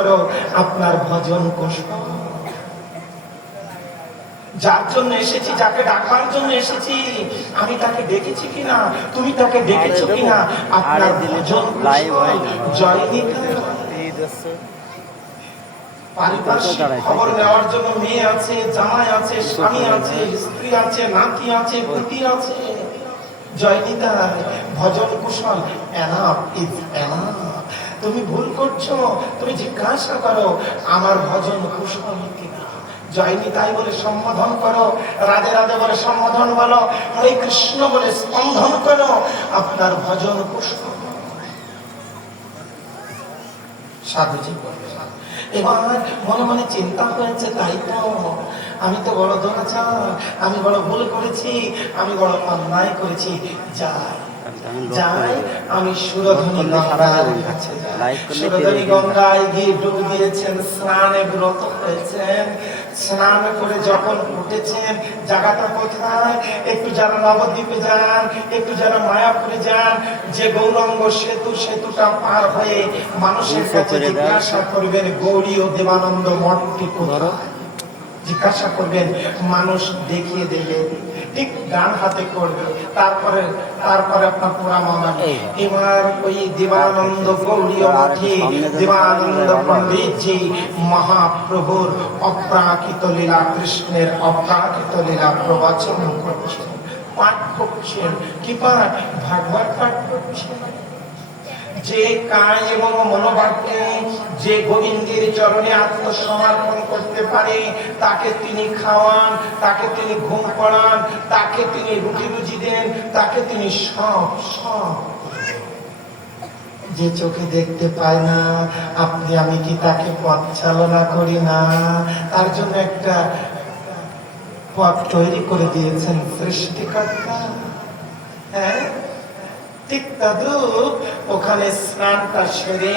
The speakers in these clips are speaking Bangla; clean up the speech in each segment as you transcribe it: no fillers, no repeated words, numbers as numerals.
করো আপনার ভজন কুশল। যার জন্য এসেছি, যাকে ডাকবার জন্য এসেছি, আমি তাকে ডেকেছি কিনা, তুমি তাকে ডেকেছো কিনা, আপনার ভজন কুশল। জয় নিতাই। পারিপার্শ্বিক খবর নেওয়ার জন্য মেয়ে আছে, জামাই আছে, স্বামী আছে, স্ত্রী আছে, নাতি আছে, পুতি আছে। জয় নিতাই। ভজন কুশল এনাফ ইজ এনাফ। তুমি ভুল করছো, তুমি জিজ্ঞাসা করো আমার ভজন কুশল কিনা। জয় নিতাই বলে সম্বোধন করো, রাধে রাধে বলে সম্বোধন বলো, হরে কৃষ্ণ বলে স্পন্দন করো, আপনার ভজন কুশল। সাধুজি বলে এবার মনে মনে চিন্তা হয়েছে, তাই তো আমি তো বড় দুরাচার, আমি বড় ভুল করেছি, আমি বড় অন্যায় করেছি। যাই আমি সুরধনী গঙ্গার কাছে যাই। সুরধনী গঙ্গায় গিয়ে ডুব দিয়েছেন, স্নানে ব্রত হয়েছেন। স্নান করে যখন উঠেছেন, জায়গাটা কোথায়? একটু যারা নবদ্বীপে যান, একটু যারা মায়াপুরে যান, যে গৌরাঙ্গ সেতু, সেতুটা পার হয়ে মানুষের কাছে জিজ্ঞাসা করবেন গৌরী ও দেবানন্দ মঠটি কোথায়। জিজ্ঞাসা করবেন, মানুষ দেখিয়ে দেবে, ঠিক ডান হাতে করবে। তারপরে আপনার পুরা মামা। এবার ওই দেবানন্দ গৌরীয় মঠে দেবানন্দ পণ্ডিতজি মহাপ্রভুর অপ্রাকৃত লীলা, কৃষ্ণের অপ্রাকৃত লীলা প্রবচন করছেন, পাঠ করছেন। কি পাঠ? ভাগবত পাঠ করছেন। যে কায় এবং মনোবাক্যে যে গোবিন্দের চরণে আত্মসমর্পণ করতে পারে, তাকে তিনি খাওয়ান, তাকে তিনি ঘুম পড়ান, তাকে তিনি রুটি রুজি দেন, তাকে তিনি সব সব। যে চোখে দেখতে পায় না, আপনি আমি কি তাকে পথ চালনা করি না? তার জন্য একটা পথ তৈরি করে দিয়েছেন সৃষ্টিকর্তা। হ্যাঁ, ঠিক তদ্রূপ ওখানে স্নানটা সেরে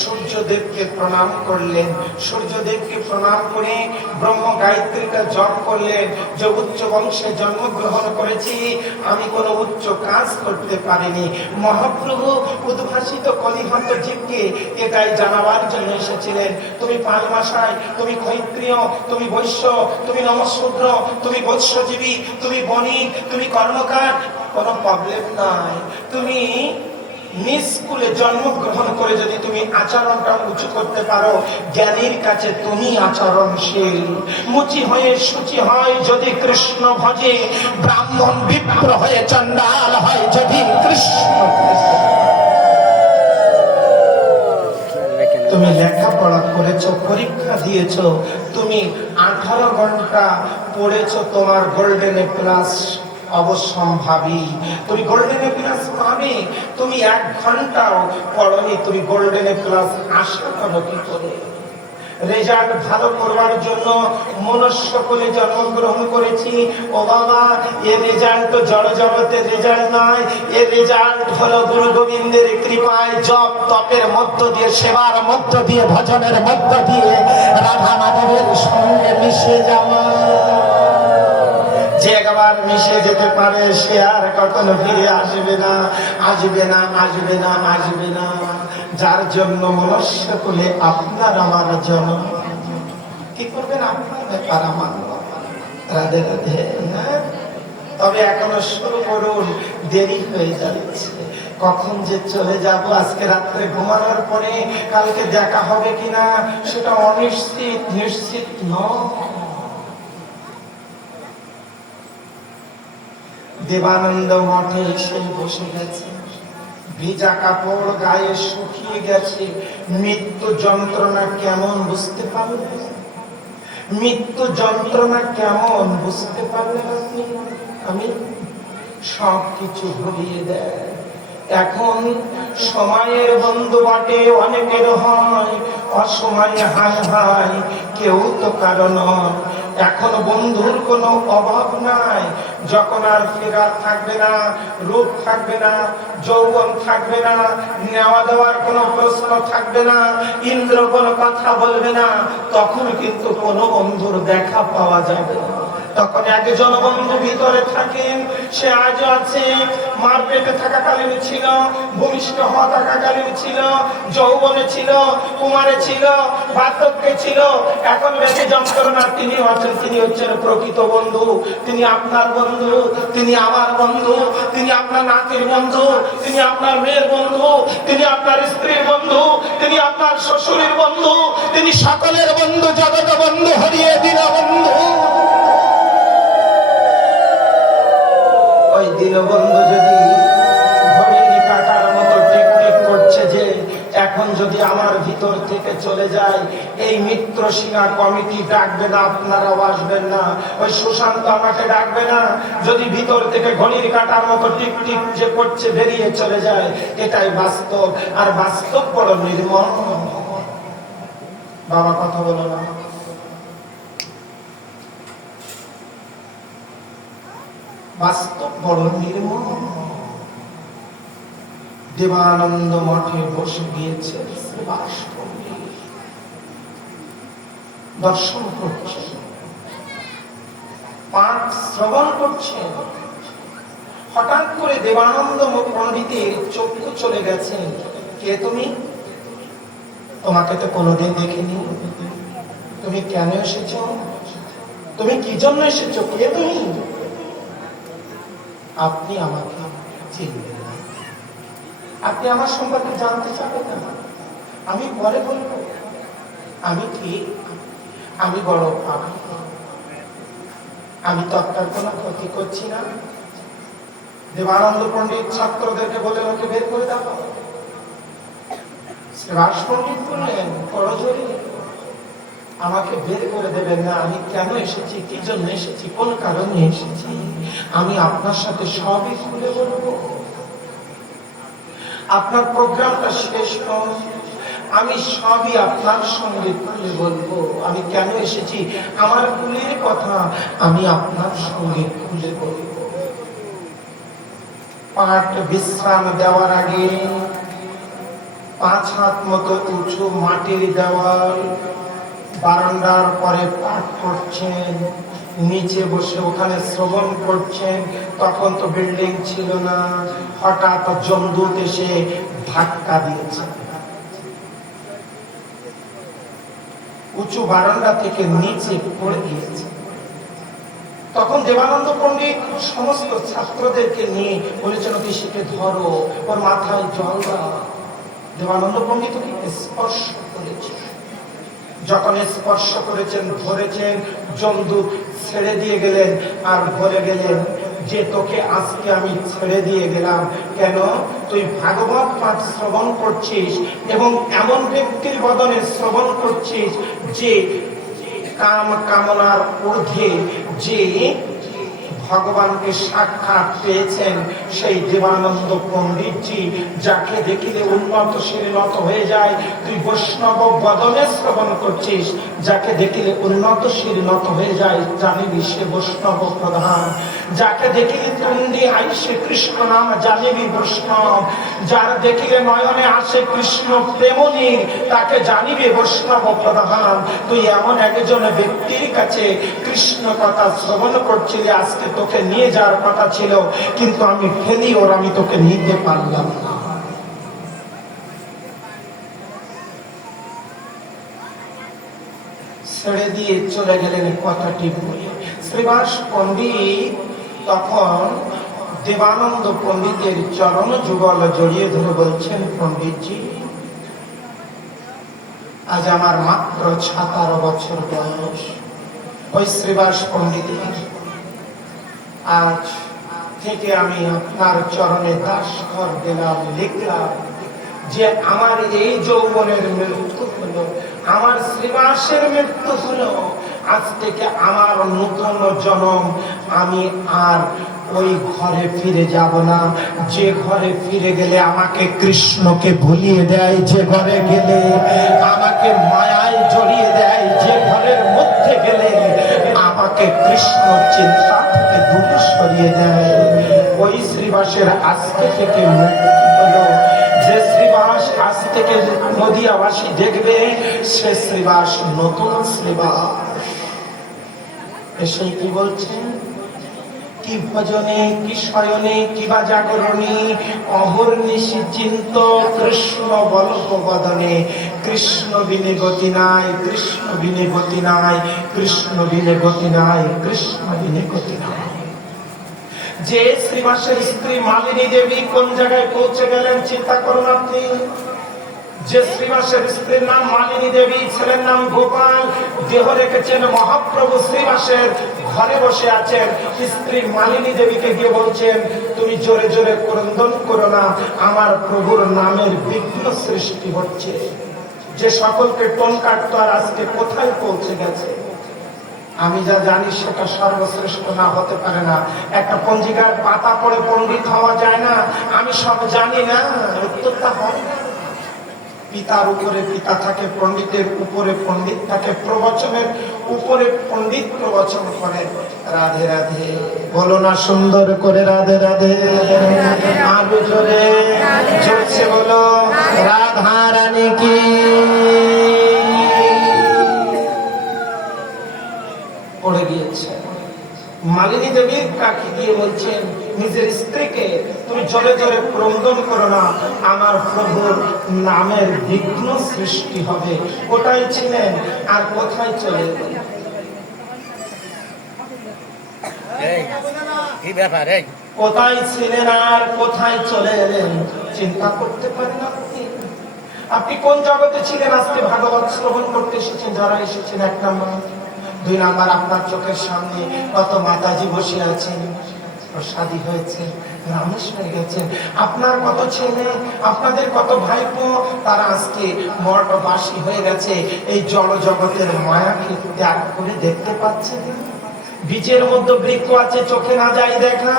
সূর্যদেবকে প্রণাম করলেন। সূর্যদেবকে প্রণাম করে ব্রহ্ম গায়ত্রীটা জপ করলেন। যে উচ্চ বংশে জন্মগ্রহণ করেছি, আমি কোনো উচ্চ কাজ করতে পারিনি। মহাপ্রভু উদ্ভাসিত কলিহত জীবকে এটাই জানাবার জন্য এসেছিলেন। তুমি পালমাশাই, তুমি ক্ষত্রিয়, তুমি বৈশ্য, তুমি নমশূদ্র, তুমি বৎসজীবী, তুমি বণিক, তুমি কর্মকার, কোনো প্রবলেম নাই। তুমি নিষ্কুলে জন্মগ্রহণ করে যদি তুমি আচরণটা উঁচু করতে পারো, জ্ঞানীর কাছে তুমি আচরণশীল। মুচি হয়ে সূচি হয় যদি কৃষ্ণ ভজে, ব্রাহ্মণ বিপ্র হয়ে চণ্ডাল হয় যদি কৃষ্ণ। তুমি লেখাপড়া করেছো, পরীক্ষা দিয়েছো, তুমি 18 ঘন্টা পড়েছো, তোমার গোল্ডেন প্লাস অবশ্যম্ভাবী, তুমি গোল্ডেন প্লাস পাবে। তুমি 1 ঘন্টাও পড়নি, তুমি গোল্ডেন প্লাস আশা করো কি করে? রেজাল্ট ভালো করবার জন্য মনুষ্য কোলে জন্মগ্রহণ করেছি। ও বাবা, এ রেজাল্ট তো জড় জগতের রেজাল্ট নয়, এ রেজাল্ট হলো গুরু গোবিন্দের কৃপায়, জপ তপের মধ্য দিয়ে, সেবার মধ্য দিয়ে, ভজনের মধ্য দিয়ে রাধা মাধবের সঙ্গে মিশে যাওয়া। যে একবার মিশে যেতে পারে সে আর কখনো ফিরে আসবে না, আসবে না, আসবে না, আসবে না। যার জন্য মনুষ্য কুলে আপনার আমার জন্ম। কি করবেন? আপনার ব্যাপার, আমার রাধে রাধে। তবে এখনো শুরু করুন, দেরি হয়ে যাচ্ছে। কখন যে চলে যাব, আজকে রাত্রে ঘুমানোর পরে কালকে দেখা হবে কিনা সেটা অনিশ্চিত, নিশ্চিত নয়। দেবানন্দ মঠে এসে বসে গেছে, ভিজা কাপড় গায়ে শুকিয়ে গেছে। মৃত্যু যন্ত্রণা কেমন বুঝতে পারলেন? মৃত্যু যন্ত্রণা কেমন বুঝতে পারলেন আপনি? আমি সব কিছু ভুলিয়ে দেয়। এখন সময়ের বন্ধু বটে অনেকের হয়, অসময়ে হায় হায় কেউ তো কারণ। এখন বন্ধুর কোনো অভাব নাই। যখন আর ফেরার থাকবে না, রূপ থাকবে না, যৌবন থাকবে না, নেওয়া দেওয়ার কোনো প্রশ্ন থাকবে না, ইন্দ্র কোনো কথা বলবে না, তখন কিন্তু কোনো বন্ধুর দেখা পাওয়া যাবে না। তখন একজন বন্ধু ভিতরে থাকেন, সে আজও আছে। মার পেটে থাকাকালীন ছিল, ভূমিষ্ঠ হওয়া থাকাকালীন ছিল, যৌবনে ছিল, কুমারে ছিল, বার্ধক্যে ছিল, এখন বেশি যন্ত্রণা। তিনি আছেন, তিনি হচ্ছেন প্রকৃত বন্ধু। তিনি আপনার বন্ধু, তিনি আমার বন্ধু, তিনি আপনার নাতির বন্ধু, তিনি আপনার মেয়ের বন্ধু, তিনি আপনার স্ত্রীর বন্ধু, তিনি আপনার শ্বশুরের বন্ধু, তিনি সকলের বন্ধু, জগৎ বন্ধু, হারিয়ে দিল বন্ধু। ওই দীনবন্ধু যদি ঘড়ির কাঁটার মতো টিক টিক করছে যে এখন যদি আমার ভিতর থেকে চলে যায়, এই মিত্রসীনা কমিটি ডাকবে না, আপনারাও আসবেন না, ওই সুশান্ত আমাকে ডাকবে না। যদি ভিতর থেকে ঘড়ির কাঁটার মতো টিক টিক যে করছে বেরিয়ে চলে যায়, এটাই বাস্তব। আর বাস্তব বড় নির্মম। বাবা কথা বলো না। বাস্তব বড় নির্মম। দেবানন্দ মঠে বসে গিয়েছে দর্শন করছে, পাঠ শ্রবণ করছে। হঠাৎ করে দেবানন্দ পণ্ডিতের চক্ষু চলে গেছে। কে তুমি? তোমাকে তো কোনোদিন দেখিনি। তুমি কেন এসেছ? তুমি কি জন্য এসেছো? কে তুমি? আপনি আমাকে চিনবেন না, আপনি আমার সম্পর্কে জানতে চাবেন না, আমি পরে বলবো। আমি কি? আমি বড় পাপী। আমি তো আপনার কোনো ক্ষতি করছি না। দেবানন্দ পণ্ডিত ছাত্রদেরকে বলে ওকে বের করে দাও। শ্রীবাস পণ্ডিত বললেন, করজোড়ে আমাকে বের করে দেবেন না। আমি কেন এসেছি, কি জন্য এসেছি, কোন কারণে এসেছি, আমি আপনার সাথে সবই খুলে বলবো। আপনার প্রোগ্রামটা শেষ হোক, আমি সবই আপনার সঙ্গে খুলে বলবো। আমি কেন এসেছি, আমার কুলের কথা আমি আপনার সঙ্গে খুলে বলবো। পাঠ বিশ্রাম দেওয়ার আগে 5 হাত মতো উঁচু মাটির দেওয়াল, বারান্দার পরে পাঠ করছেন, নিচে বসে ওখানে শ্রবণ করছেন। তখন তো বিল্ডিং ছিল না। হঠাৎ জমদূত এসে ধাক্কা দিয়েছে, উঁচু বারান্দা থেকে নিচে পড়ে গিয়েছে। তখন দেবানন্দ পণ্ডিত সমস্ত ছাত্রদেরকে নিয়ে বলেছেন, ঋষিকে ধরো, ওর মাথায় জল দাও। দেবানন্দ পণ্ডিত স্পর্শ করেছে। যখন স্পর্শ করেছেন, ধরেছেন, জমদূত ছেড়ে দিয়ে গেলেন আর বলে গেলেন যে তোকে আজকে আমি ছেড়ে দিয়ে গেলাম। কেন? তুই ভাগবত পাঠ শ্রবণ করছিস এবং এমন ব্যক্তির বদনে শ্রবণ করছিস যে কাম কামনার ঊর্ধ্বে, যে ভগবানকে সাক্ষাৎ পেয়েছেন, সেই দেবানন্দ পণ্ডিতজি, যাকে দেখিলে উন্নত শিরে নত হয়ে যায়। তুই বৈষ্ণব বদনে শ্রবণ করছিস, যাকে দেখিলে উন্নত শির নত হয়ে যায়, জানিবি সে বৈষ্ণব প্রধান। যাকে দেখিলে তুন্ডি আইসে কৃষ্ণ নাম, জানিবি বৈষ্ণব। যার দেখিলে নয়নে আসে কৃষ্ণ প্রেমনীর, তাকে জানিবি বৈষ্ণব প্রধান। তুই এমন একজন ব্যক্তির কাছে কৃষ্ণ কথা শ্রবণ করছিলি, আজকে তোকে নিয়ে যাওয়ার কথা ছিল, কিন্তু আমি ফেলি ওর, আমি তোকে নিতে পারলাম না। ছেড়ে দিয়ে চলে গেলেন কথাটি বলে। শ্রীবাস পণ্ডিত তখন দেবানন্দ পণ্ডিতের চরণ যুগল জড়িয়ে ধরে বলছেন, পণ্ডিতজি, আজ আমার মাত্র 17 বছর বয়স। ওই শ্রীবাস পণ্ডিতের আজ থেকে আমি আপনার চরণে দাসঘর দিলাম, লিখলাম যে আমার এই যৌবনের মৃত্যু হলো, আমার শ্রীবাসের মৃত্যু হলো। আজ থেকে আমার নূতন জন্ম। আমি আর ওই ঘরে ফিরে যাব না, যে ঘরে ফিরে গেলে আমাকে কৃষ্ণকে ভুলিয়ে দেয়, যে ঘরে গেলে আমাকে মায়ায় জড়িয়ে দেয়, যে ঘরের মধ্যে গেলে আমাকে কৃষ্ণ চিন্তা থেকে দূরে সরিয়ে দেয়, ওই শ্রীবাসের আজকে থেকে মৃত্যু হলো। যে শ্রীবাস আজ থেকে নদিয়াবাসী দেখবে, সে শ্রীবাস নতুন শ্রীবাস। এসে কি বলছেন? কি ভজনে, কি শয়নে, কিবা জাগরণে, অহর্নিশি চিন্ত কৃষ্ণ বল্লভ বদনে। কৃষ্ণ বিনে গতি নাই, কৃষ্ণ বিনে গতি নাই, কৃষ্ণ বিনে গতি নাই, কৃষ্ণ বিনে গতি নাই। যে শ্রীবাসের স্ত্রী মালিনী দেবী কোন জায়গায় পৌঁছে গেলেন চিন্তা করুন আপনি। যে শ্রীবাসের স্ত্রীর নাম মালিনী দেবী, ছেলের নাম গোপাল, দেহ রেখেছেন মহাপ্রভু শ্রীবাসের ঘরে বসে আছেন। স্ত্রী মালিনী দেবীকে গিয়ে বলছেন, তুমি জোরে জোরে ক্রন্দন করো না, আমার প্রভুর নামের বিঘ্ন সৃষ্টি হচ্ছে। যে সকলকে টোন কাটতো আর আজকে কোথায় পৌঁছে গেছে। আমি যা জানি সেটা সর্বশ্রেষ্ঠ না হতে পারে না। একটা পঞ্জিকার পাতা পড়ে পণ্ডিত হওয়া যায় না। আমি সব জানি না, উত্তরটা হয় না। পিতার উপরে পিতা থাকে, পণ্ডিতের উপরে পণ্ডিত থাকে, প্রবচনের উপরে পণ্ডিত প্রবচন করে। রাধে রাধে বলো না সুন্দর করে, রাধে রাধে। আরো জোরে জোরছে বলো, রাধা রানী কি। পড়ে গিয়েছে মালিনী দেবীর কাকে গিয়ে বলছেন নিজের স্ত্রীকে, তুমি জোরে জোরে ক্রন্দন করো না, আমার প্রভুর নামের বিঘ্ন সৃষ্টি হবে। কোথায় ছিলেন আর কোথায় চলে গেলেন? কোথায় ছিলেন আর কোথায় চলে এলেন চিন্তা করতে পারেন আপনি? আপনি কোন জগতে ছিলেন? আজকে ভাগবত শ্রবণ করতে এসেছেন যারা এসেছেন, এক নম্বর। দুই নাম্বার, আপনার চোখের সামনে কত মাতাজি বসে আছেন, প্রসাদী হয়েছে, রামেশ হয়ে গেছেন। আপনার কত ছেলে, আপনাদের কত ভাইপো, তারা আজকে মর্তবাসী হয়ে গেছে। এই জড় জগতের মায়াকে ত্যাগ করে দেখতে পাচ্ছেন। বীজের মধ্যে বৃক্ষ আছে, চোখে না যায় দেখা।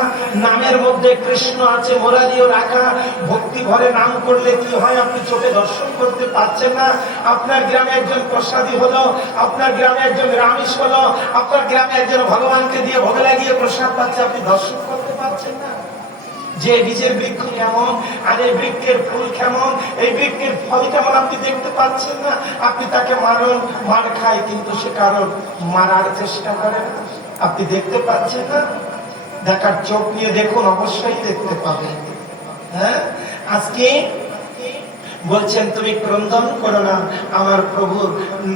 নামের মধ্যে কৃষ্ণ আছে, মোরারিও রাখা। ভক্তি ভরে নাম করলে কি হয় আপনি চোখে দর্শন করতে পারছেন না। আপনার গ্রামে একজন প্রসাদী হলো, আপনার গ্রামে একজন রামিশ হলো, আপনার গ্রামে একজন ভগবানকে দিয়ে ভোগে লাগিয়ে প্রসাদ পাচ্ছে, আপনি দর্শন করতে পারছেন না। যে বীজের বৃক্ষ কেমন আর এই বৃক্ষের ফুল কেমন, এই বৃক্ষের ফল কেমন আপনি দেখতে পাচ্ছেন না। আপনি তাকে মারুন, মার খায়, কিন্তু সে কারণ মারার চেষ্টা করে না। আপনি দেখতে পাচ্ছেন না? দেখার চোখ নিয়ে দেখুন, অবশ্যই দেখতে পাবেন। হ্যাঁ, আজকে বলছেন তুমি ক্রন্দন করো না, আমার প্রভুর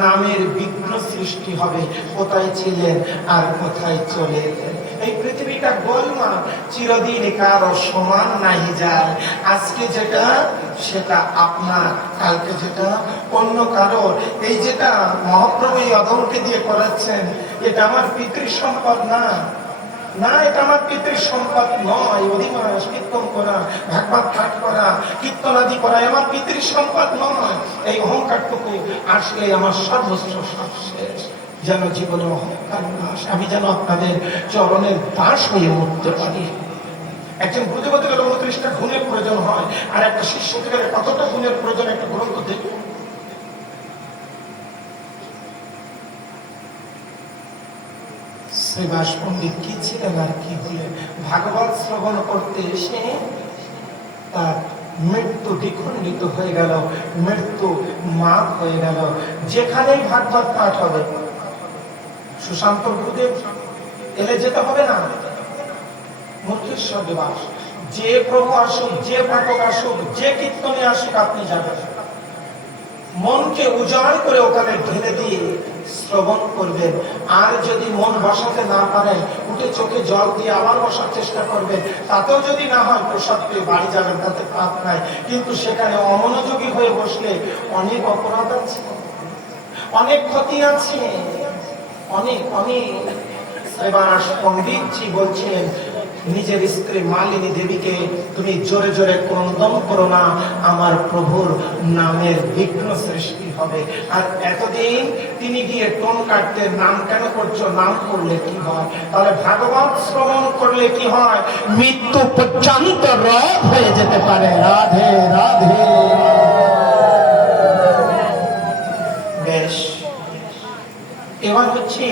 নামের বিঘ্ন সৃষ্টি হবে। কোথায় ছিলেন আর কোথায় চলে এলেন? এই পৃথিবীটা গোল না, চিরদিন কারো সমান নাই যায়। আজকে যেটা সেটা আপনার, কালকে যেটা অন্য কারো। এই যেটা মহাপ্রভু এই অধমকে দিয়ে করাচ্ছেন, এটা আমার পিতৃ সম্পদ না, না, এটা আমার পিতৃ সম্পদ নয়। অধিবাস, কীর্তন করা, ভাগবত পাঠ করা, কীর্তনাদি করা আমার পিতৃ সম্পদ নয়। এই অহংকারটুকু আসলে আমার সর্বস্ব শেষ। যেন জীবনে অহংকার নাশ, আমি যেন আপনাদের চরণের দাস হয়ে উঠতে পারি। একজন গুরুদেব হতে গেলে 29টা গুণের প্রয়োজন হয়, আর একটা শিষ্য হতে গেলে কতটা গুণের প্রয়োজন একটা গ্রন্থ দেখুন। শ্রীবাস পণ্ডিত কি ছিলেন আর কি হলেন? ভাগবত শ্রবণ করতে এসে তার মৃত্যু দ্বিখণ্ডিত হয়ে গেল, মৃত্যু মাপ হয়ে গেল। যেখানেই ভাগবত পাঠ হবে, সুশান্ত গুরুদেব এলে যেতে হবে না, মুখ্যেশ্বর দেবাস, যে প্রভু আসুক, যে পাঠক আসুক, যে কীর্তনে আসুক, আপনি যাবেন। মনকে উজাড় করে ওখানে ঢেলে দিয়ে শ্রবণ করবেন। আর যদি মন বসাতে না পারেন, উঠে চোখে জল দিয়ে আবার বসার চেষ্টা করবেন। তাতেও যদি না হয়, প্রসাদ পেয়ে বাড়ি যাবেন, তাতে পাপ নাই। কিন্তু সেখানে অমনোযোগী হয়ে বসলে অনেক অপরাধ আছে, অনেক ক্ষতি আছে, অনেক অনেক। শ্রীবাস পণ্ডিতজি বলছেন নিজের স্ত্রী মালিনী দেবীকে, তুমি জোরে জোরে ক্রন্দন করো না, আমার প্রভুর নামের বিঘ্ন সৃষ্টি হবে। আর এতদিন তিনি গিয়ে টোন কাটতে, নাম কেন করছো, নাম করলে কি হয়? তাহলে ভাগবত শ্রবণ করলে কি হয়? মৃত্যু পর্যন্ত রব হয়ে যেতে পারে। রাধে রাধে। বেশ, এবার হচ্ছে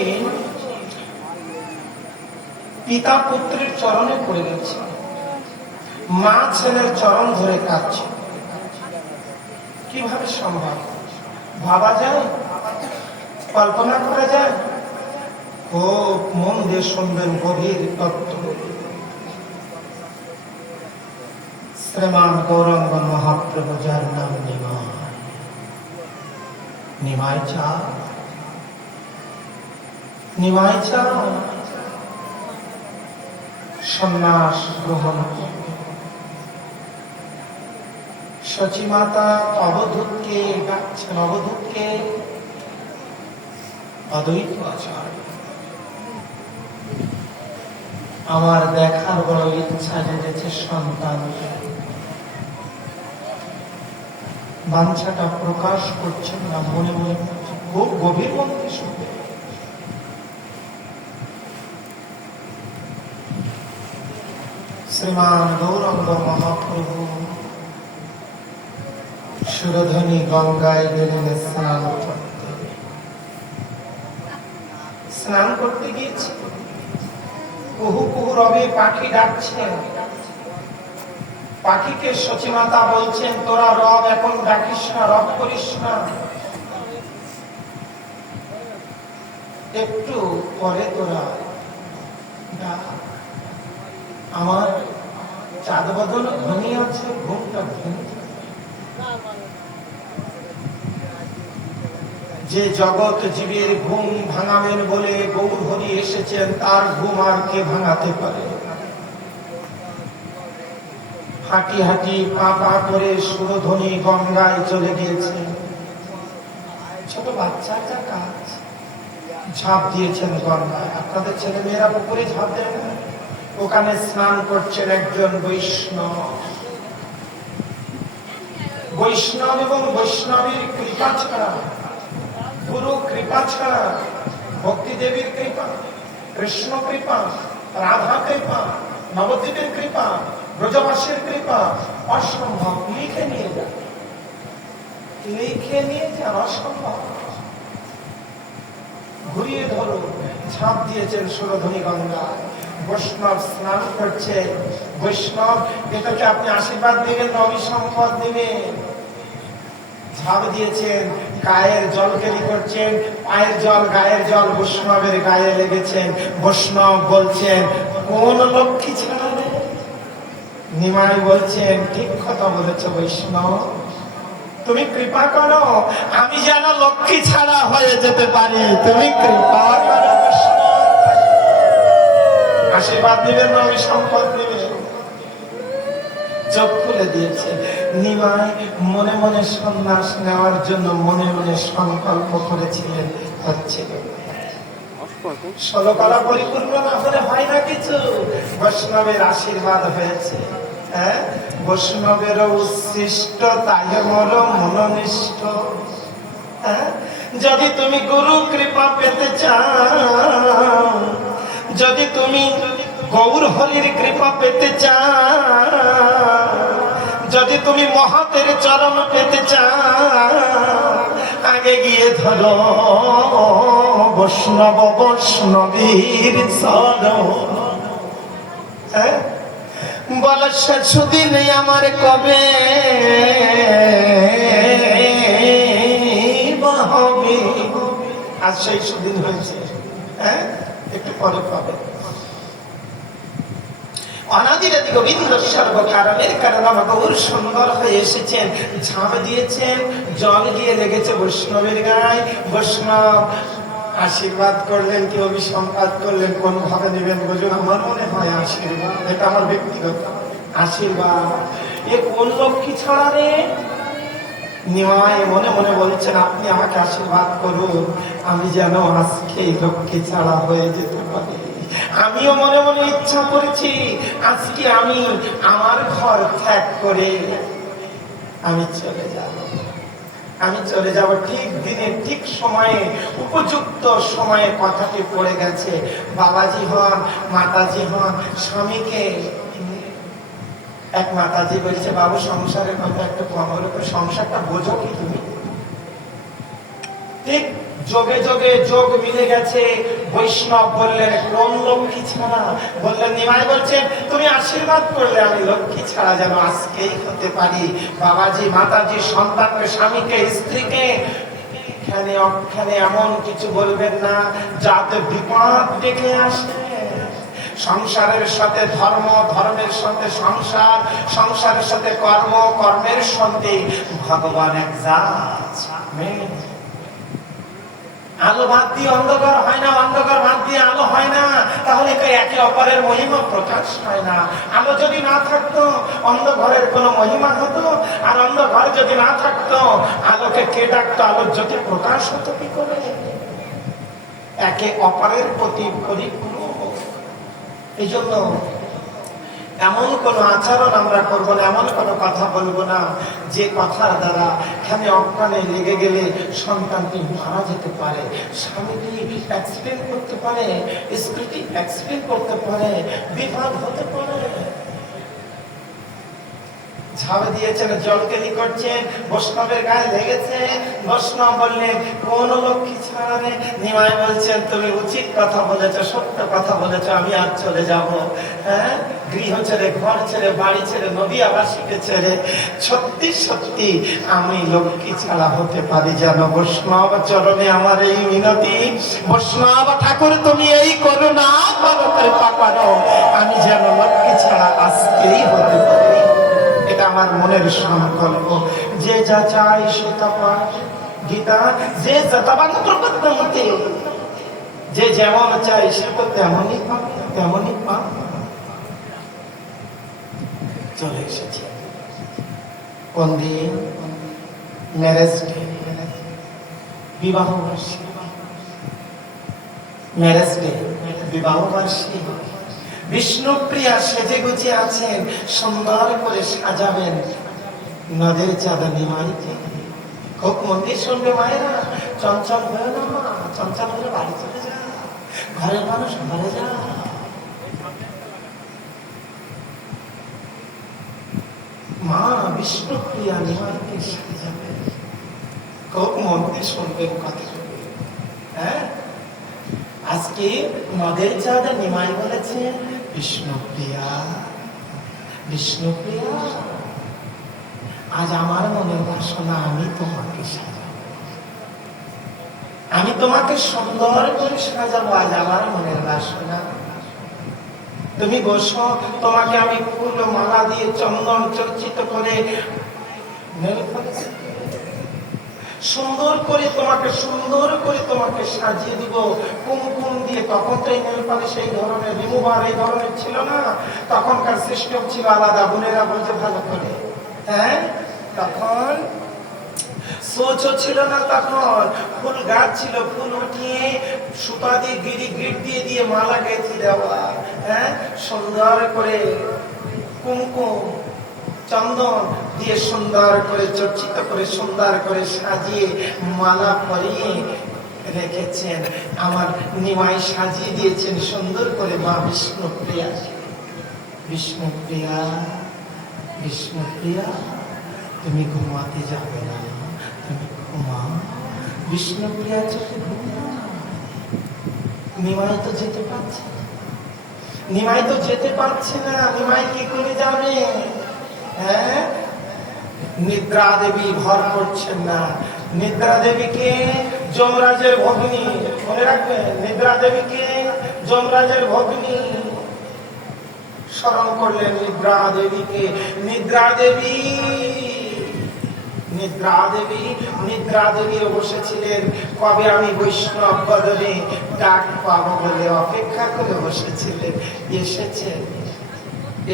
পিতা পুত্রের চরণে পড়ে গেছে, মা ছেলের চরণ ধরে কাঁদছে। কিভাবে সম্ভব? ভাবা যায়, কল্পনা করা যায়? খুব মন দিয়ে শুনবেন গভীর তত্ত্ব। শ্রীমান গৌরাঙ্গ মহাপ্রভু, যার নাম নিমাই। নিমাই চা, নিমাই চা সন্ন্যাস গ্রহণ। সচিমাতা অবধূতকে ডাকছেন, অবধূতকে অদ্বৈত আচার্য। আমার দেখার বড় ইচ্ছা জেগেছে সন্তান, বাঞ্ছাটা প্রকাশ করছেন না, মনে মনে খুব গভীর মধ্যে শুনবে। শ্রীমান গৌরাঙ্গ মহাপ্রভু সুরধনী গঙ্গায় গেলেন স্নান করতে। স্নান করতে গিয়েছে, কুহু কুহু রবে পাখি ডাকছেন। পাখিকে সচিমাতা বলছেন, তোরা রব এখন ডাকিস না, রব করিস না, একটু পরে তোরা ডাক। আমার চাঁদ বদন ঘনিয়ে আছে, ঘুমটা ভেঙে। যে জগৎ জীবের ঘুম ভাঙাবেন বলে গৌর হরি এসেছেন, তার ঘুম আর কে ভাঙাতে পারে? হাঁটি হাঁটি পা পা করে সুরধ্বনি গঙ্গায় চলে গিয়েছে। ছোট বাচ্চাটা কাজ, ঝাঁপ দিয়েছেন গঙ্গায়। আপনাদের ছেলে মেয়েরা পুকুরে ঝাঁপ দেয় না? ওখানে স্নান করছেন একজন বৈষ্ণব। বৈষ্ণব এবং বৈষ্ণবীর কৃপা ছাড়া, গুরু কৃপা ছাড়া, ভক্তি দেবীর কৃপা, কৃষ্ণ কৃপা, রাধা কৃপা, নবদ্বীপের কৃপা, ব্রজবাসীর কৃপা অসম্ভব। লিখে নিয়ে যান, লিখে নিয়ে যান, অসম্ভব। ঘুরিয়ে ধরো। ঝাঁপ দিয়েছেন সুরধনী গঙ্গায়। বৈষ্ণব স্নান করছে। বৈষ্ণব এটাকে আপনি আশীর্বাদ দিবেন না অভিসম্পদ দিবেন? ঝাঁপ দিয়েছেন, গায়ের জল কেলি করছেন, পায়ের জল গায়ের জল বৈষ্ণবের গায়ে লেগেছেন। বৈষ্ণব বলছেন, কোন লক্ষ্মী ছাড়া? নিমাই বলছেন, ঠিক কথা বলেছ বৈষ্ণব, তুমি কৃপা করো, আমি যেন লক্ষ্মী ছাড়া হয়ে যেতে পারি। তুমি কৃপা করো। আশীর্বাদ দিবেন না আমি সম্পদ দিবেন? চোখ খুলে দিয়েছে। নিমাই মনে মনে সন্ন্যাস নেওয়ার জন্য মনে মনে সংকল্প করেছিলেন, হচ্ছিল। ষোলকলা পরিপূর্ণ না হলে হয় না কিছু। বৈষ্ণবের আশীর্বাদ হয়েছে। হ্যাঁ, বৈষ্ণবের উচ্ছিষ্ট, তাই মর মননিষ্ঠ। হ্যাঁ, যদি তুমি গুরু কৃপা পেতে চাও, যদি তুমি গৌর হরির কৃপা পেতে চাও, যদি তুমি মহাতের চরণ পেতে চাও, আগে গিয়ে ধরো বৈষ্ণব বৈষ্ণবীর চরণ। হ্যাঁ, বল সে সুদিন আমার কবে হবে? আজ সেই সুদিন হয়েছে। হ্যাঁ, একটু পরে পাবে। অনাদিরাদি গোবিন্দ সর্বকারণের কারণ গৌর সুন্দর হয়ে এসেছেন। ঝাঁপ দিয়েছেন, জল গিয়ে লেগেছে বৈষ্ণবের গায়ে। বৈষ্ণব আশীর্বাদ করলেন কি অভিসম্পাদ করলেন, কোন ভাবে নেবেন বুঝুন। আমার মনে হয় আশীর্বাদ, এটা আমার ব্যক্তিগত আশীর্বাদ। এ কোন লক্ষ্মী ছাড়া রে? নিমাই মনে মনে বলছেন, আপনি আমাকে আশীর্বাদ করুন, আমি যেন আজকে লক্ষ্মী ছাড়া হয়ে যেতে পারি। আমিও মনে মনে ইচ্ছা করেছি, আজকে আমি আমার ঘর ত্যাগ করে আমি চলে যাব। আমি চলে যাব ঠিক দিনে, ঠিক সময়ে, উপযুক্ত সময়ে। কথাটি পড়ে গেছে। বাবাজি হন, মাতাজি হন, স্বামীকে এক মাতাজি বলছে, বাবু সংসারের কথা একটু কম হলো তো, সংসারটা বোঝো কি তুমি? ঠিক যোগে যোগে যোগ মিলে গেছে। বৈষ্ণব বললেন, কোন লক্ষ্মী ছাড়া? বললেন, নিমাই বলছেন, তুমি আশীর্বাদ করলে আমি লক্ষ্মী ছাড়া যেন আজকেই হতে পারি। বাবাজি, মাতাজি, সন্তানকে, স্বামীকে, স্ত্রীকে এখানে অক্ষানে এমন কিছু বলবেন না যাতে বিপদ ডেকে আসে। সংসারের সাথে ধর্ম, ধর্মের সাথে সংসার, সংসারের সাথে কর্ম, কর্মের সাথে ভগবান এক জাত। আলো বাদ দিয়ে অন্ধকার হয় না, অন্ধকার বাদ দিয়ে আলো হয় না, তাহলে একে অপরের মহিমা প্রকাশ হয় না। আলো যদি না থাকতো অন্ধকারের কোনো মহিমা হতো, আর অন্ধকার যদি না থাকতো আলোকে কে ডাকতো, আলোর জ্যোতি প্রকাশ হতো কি করে? একে অপরের প্রতি পরিপূরক। এই জন্য এমন কোন আচরণ আমরা করবো না, এমন কোনো কথা বলবো না যে কথার দ্বারা এখানে অজ্ঞানে লেগে গেলে সন্তানটি মারা যেতে পারে, স্বামীটি অ্যাক্সিডেন্ট করতে পারে, স্ত্রীটি অ্যাক্সিডেন্ট করতে পারে, বিপদ হতে পারে। ঝাড় দিয়েছেন, জলকেলি করছেন, বৈষ্ণবের গায়ে লেগেছে। বৈষ্ণব বললেন কোন লক্ষ্মী ছাড়া রে? নিমাই বলছেন তুমি উচিত কথা বলেছো, সত্য কথা বলেছো, আমি আর চলে যাব। হ্যাঁ, গৃহ ছেড়ে, ঘর ছেড়ে, বাড়ি ছেড়ে, নদিয়াবাসীকে ছেড়ে সত্যি সত্যি আমি লক্ষ্মী ছাড়া হতে পারি জানো। বৈষ্ণব চরণে আমার এই মিনতি, বৈষ্ণব ঠাকুর তুমি এই করুণা করো, কৃপা করো, আমি যেন লক্ষ্মী ছাড়া আজকেই হতে পারি। এটা আমার মনের সংকল্প। যে যা চাই সে তা পায়। গীতা যে যথাবান্তে, যে যেমন চাই সে তো তেমনই পাবে, তেমনই পাবে। চলে এসেছে কোন দিন? ম্যারেজ ডে, বিবাহ বার্ষিকী। ম্যারেজ ডে, বিবাহ বার্ষিকী। বিষ্ণুপ্রিয়া সেজে গুজে আছেন, সুন্দর করে সাজাবেন নদের চাঁদা নিমাইকে। খুব মন্দির শুনবে মায়েরা, চঞ্চল হয়ে না মা, চঞ্চল হলে বাড়ি চলে যা, ঘরের মানুষ ঘরে যা। মা বিষ্ণুপ্রিয়া নিমাইকে সাজাবে, খুব মন্দির শুনবেন কথা। হ্যাঁ, আজকে নদের চাঁদা নিমাই বলেছে বিষ্ণুপ্রিয়া, বিষ্ণুপ্রিয়া আজ আমার মনের বাসনা আমি তোমাকে সাজাবো, আমি তোমাকে সুন্দর করে সাজাবো। আজ আমার মনের বাসনা, তুমি বসো, তোমাকে আমি ফুল মালা দিয়ে চন্দন চর্চিত করে সুন্দর করে তোমাকে সাজিয়ে দিব কুমকুম দিয়ে। তখন তো এই নেল পালিশ এই ধরনের রিমুভার এই ধরনের ছিল না, তখনকার সিস্টেম ছিল আলাদা। বোনেরা বলছে ভালো করে, হ্যাঁ, তখন সোচও ছিল না, তখন ফুল গাছ ছিল, ফুল উঠিয়ে সুতা দিয়ে গিট দিয়ে দিয়ে মালা গেঁথে দেওয়া। হ্যাঁ, সুন্দর করে কুমকুম চন্দন দিয়ে সুন্দর করে চর্চিত করে সুন্দর করে সাজিয়ে মালা পরিয়ে রেখেছেন। আমার নিমাই সাজিয়ে দিয়েছেন সুন্দর করে মা বিষ্ণুপ্রিয়া। বিষ্ণুপ্রিয়া, বিষ্ণুপ্রিয়া তুমি ঘুমাতে যাবে না, তুমি ঘুমা। বিষ্ণুপ্রিয়া চোখে ঘুমা। নিমাই তো যেতে পারছে না, নিমাই তো যেতে পারছে না, নিমাই কি করে যাবে? হ্যাঁ, নিদ্রা দেবী ভর করছেন না। নিদ্রা দেবীকে যমরাজের ভগ্নী, মনে রাখবেন, নিদ্রা দেবীকে যমরাজের ভগ্নী স্মরণ করলেন। নিদ্রা দেবীকে, নিদ্রা দেবী, নিদ্রা দেবী, নিদ্রা দেবীও বসেছিলেন কবে আমি বৈষ্ণব বদনে ডাক পাবো বলে অপেক্ষা করে বসেছিলেন। এসেছেন,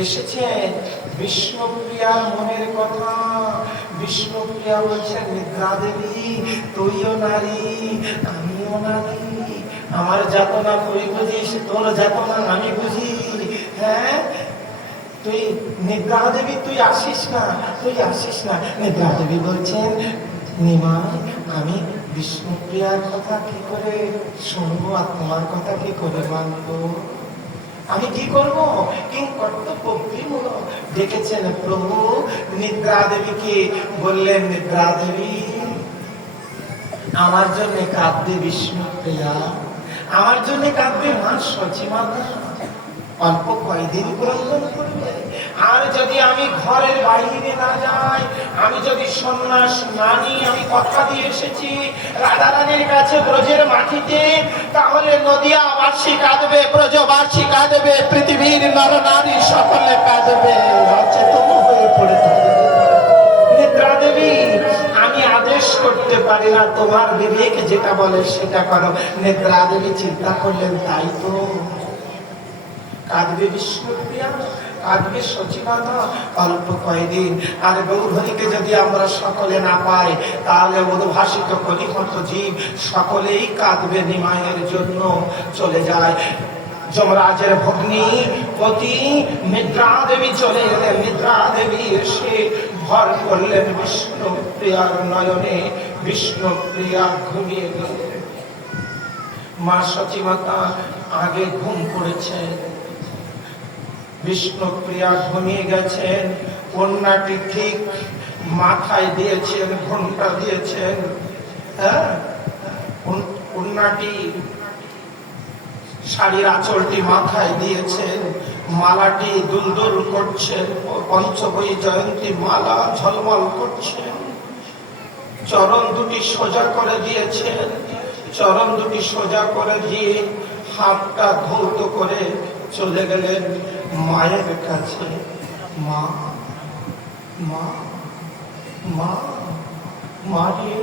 এসেছেন বিষ্ণুপ্রিয়ার মনের কথা। বিষ্ণুপ্রিয়া বলছেন নিদ্রা দেবী তুইও নারী আমিও নারী, আমার যাতনা তুই বুঝিস, তোর যাতনা আমি বুঝি। হ্যাঁ, তুই নিদ্রা দেবী তুই আসিস না, তুই আসিস না। নিদ্রা দেবী বলছেন নিমাই আমি বিষ্ণুপ্রিয়ার কথা কি করে শুনবো আর তোমার কথা কি করে মানবো? আমি কি করবো? ডেকেছেন প্রভু নিদ্রা দেবীকে, বললেন নিদ্রা দেবী আমার জন্য কাঁদবে বিষ্ণুপ্রিয়া, আমার জন্য কাঁদবে মা সচিমাতা, অল্প কয়দিন ক্রন্দন করবে। আর যদি আমি ঘরের বাইরে না যাই, আমি যদি সন্ন্যাস না নিই, আমি কথা দিয়ে এসেছি রাধারানীর কাছে ব্রজের মাটি মাটিতে, তাহলে নদিয়াবাসী কাঁদবে, ব্রজবাসী কাঁদবে, পৃথিবীর নরনারী সকলে কাঁদবে, অচেতন হয়ে পড়ে থাকবে। নিদ্রা দেবী, আমি আদেশ করতে পারি না, তোমার বিবেক যেটা বলে সেটা করো। নিদ্রা দেবী চিন্তা করলেন, তাই তো, কাঁদবে বিষ্ণুপ্রিয়া, কাঁদবে সচিমাতা, অল্প কয়েকদিন আর গৌরহরিকে যদি আমরা সকলে না পাই, তাহলে উদ্ভাসিত কলিহত জীব সকলেই কাঁদবে নিমায়ের জন্য। চলে যায় যমরাজের ভগ্নী পতি নিদ্রা দেবী, চলে এলেন। নিদ্রা দেবী এসে ভর করলেন বিষ্ণুপ্রিয়ার নয়নে, বিষ্ণুপ্রিয়া ঘুমিয়ে গেলেন। মা সচিমাতা আগে ঘুম পড়েছে, বিষ্ণুপ্রিয়া ঘুমিয়ে গেছেন। কন্যাটি ঠিক মাথায় দিয়েছেন, ঘন্টা দিয়েছেন, হ্যাঁ, কন্যাটি শাড়ির আঁচলটি মাথায় দিয়েছেন, মালাটি দুলদুল করছেন, পঞ্চবই জয়ন্তী মালা ঝলমল করছেন। চরণ দুটি সোজা করে দিয়েছেন, চরণ দুটি সোজা করে দিয়ে হাতটা ধৌত করে চলে গেলেন মায়ের কাছে। মা, মা, মা, মারে,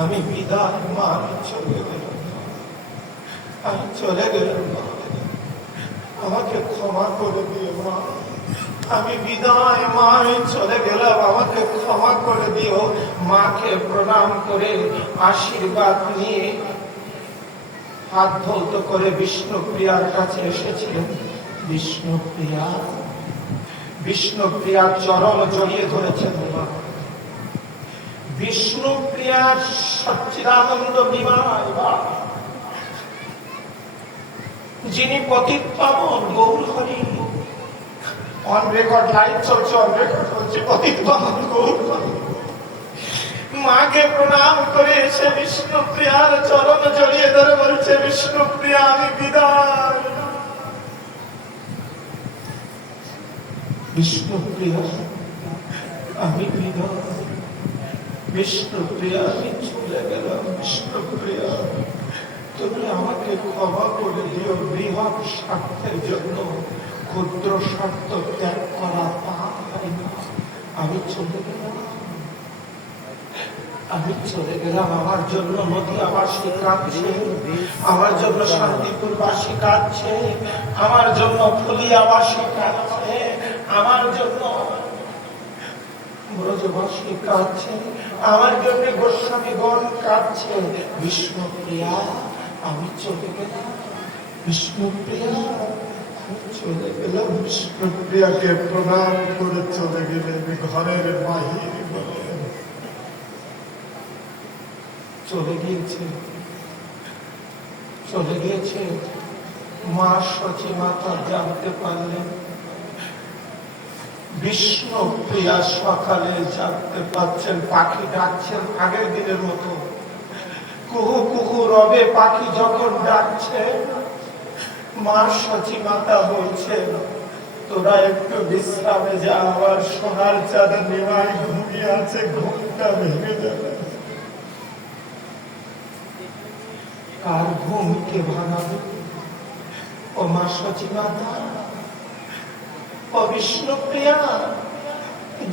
আমি বিদায়, মা, আমি চলে গেলাম, আমি চলে গেলাম, আমাকে ক্ষমা করে দিও মা, আমি বিদায়, মা, আমি চলে গেলাম, আমাকে ক্ষমা করে দিও। মাকে প্রণাম করে আশীর্বাদ নিয়ে হাত ধৌত করে বিষ্ণুপ্রিয়ার কাছে এসেছিলেন। বিষ্ণুপ্রিয়া, বিষ্ণুপ্রিয়ার চরণ জড়িয়ে ধরেছেন। বিষ্ণুপ্রিয়ার সচ্চিদানন্দ বিমায়, যিনি পতিত পাবন গৌরহরি, অন রেকর্ড লাইভ চলছে, অন রেকর্ড হচ্ছে, পতিত পাবন গৌরহরি মাকে প্রণাম করে এসে বিষ্ণুপ্রিয়ার চরণ জড়িয়ে ধরে বলছে, বিষ্ণুপ্রিয়া, আমি বিদায়। বিষ্ণুপ্রিয়া, আমি বিদায়, বিষ্ণুপ্রিয়া, আমি চলে গেলাম। বিষ্ণুপ্রিয়া, তুমি আমাকে ক্ষমা করে দিও, বৃহৎ স্বার্থের জন্য ক্ষুদ্র স্বার্থ ত্যাগ করা পারি না। আমি চলে গেলাম, আমি চলে গেলাম। আমার জন্য নদিয়াবাসী কাঁদছে, আমার জন্য শান্তিপুরবাসী কাঁদছে, আমার জন্য ফুলিয়াবাসী কাঁদছে, আমার জন্য ব্রজবাসী কাঁদছে, আমার জন্য গোস্বামীগণ কাঁদছে। বিষ্ণুপ্রিয়া, আমি চলে গেলাম, বিষ্ণুপ্রিয়া, চলে গেলাম। বিষ্ণুপ্রিয়াকে প্রণাম করে চলে গেলেন ঘরের বাহির। চলে গিয়েছে, চলে গিয়েছে। মা সচিমাতা জানতে পারলেন। বিষ্ণুপ্রিয়া সকালে জানতে পারছেন, পাখি ডাকছেন আগের দিনের মতো, কুহু কুহু রবে পাখি যখন ডাকছে, মা সচিমাতা বলছেন, তোরা একটু বিশ্রামে যা, আমার সোনার চাঁদা নিমাই ঘুমিয়ে আছে, ঘুমটা ভেঙে যাবে। কার ঘুমকে ভাঙাবে? ও মা সচিমাতা, ও বিষ্ণুপ্রিয়া,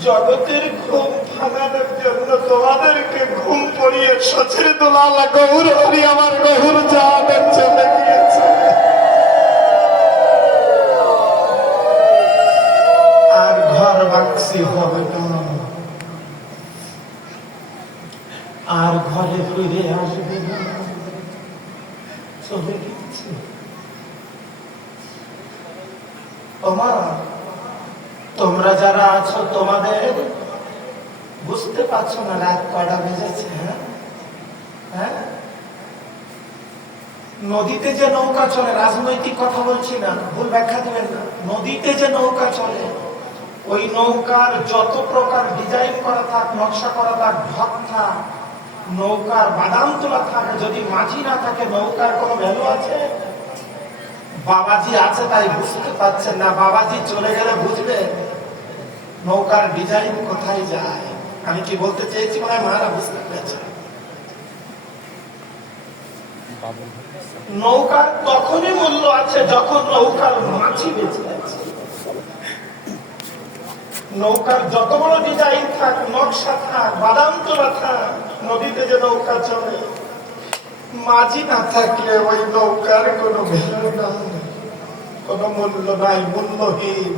জগতের ঘুম ভাঙানোর জন্য তোমাদেরকে ঘুম পড়িয়ে সচের দোলালা গৌরহরি আমার গৌর জানের চলে গিয়েছে। আর ঘর বাক্সি হবে না, আর ঘরে ফিরে আসবে না, চলে গিয়েছে। ওমা, তোমরা যারা আছো, তোমাদের বুঝতে পারছো না রাত কয়টা বেজেছে? হ্যাঁ, নদীতে যে নৌকা চলে, রাজনৈতিক কথা বলছি না, ভুল ব্যাখ্যা দেবেন না, নদীতে যে নৌকা চলে, ওই নৌকার যত প্রকার ডিজাইন করা থাক, নকশা করা থাক, ঢক থাক, নৌকার বাদাম তোলা থাকে, যদি মাঝি না থাকে নৌকার কোনো ভ্যালু আছে? বাবাজি আছে তাই বুঝতে পারছেন না, বাবাজি চলে গেলে বুঝবে নৌকার ডিজাইন কোথায় যায়। আমি কি বলতে চেয়েছি মনে হয় মারা বুঝতে পেরেছে। নৌকার তখনই মূল্য আছে যখন নৌকার মাঝি বেঁচে আছে। নৌকার যত বড় ডিজাইন থাক, নকশা থাক, বাদাম তোলা থাক, নদীতে যে নৌকা চলে, মাঝি না থাকলে ওই নৌকার কোনো ভ্যালু নাই, কোনো মূল্য নাই, মূল্যহীন।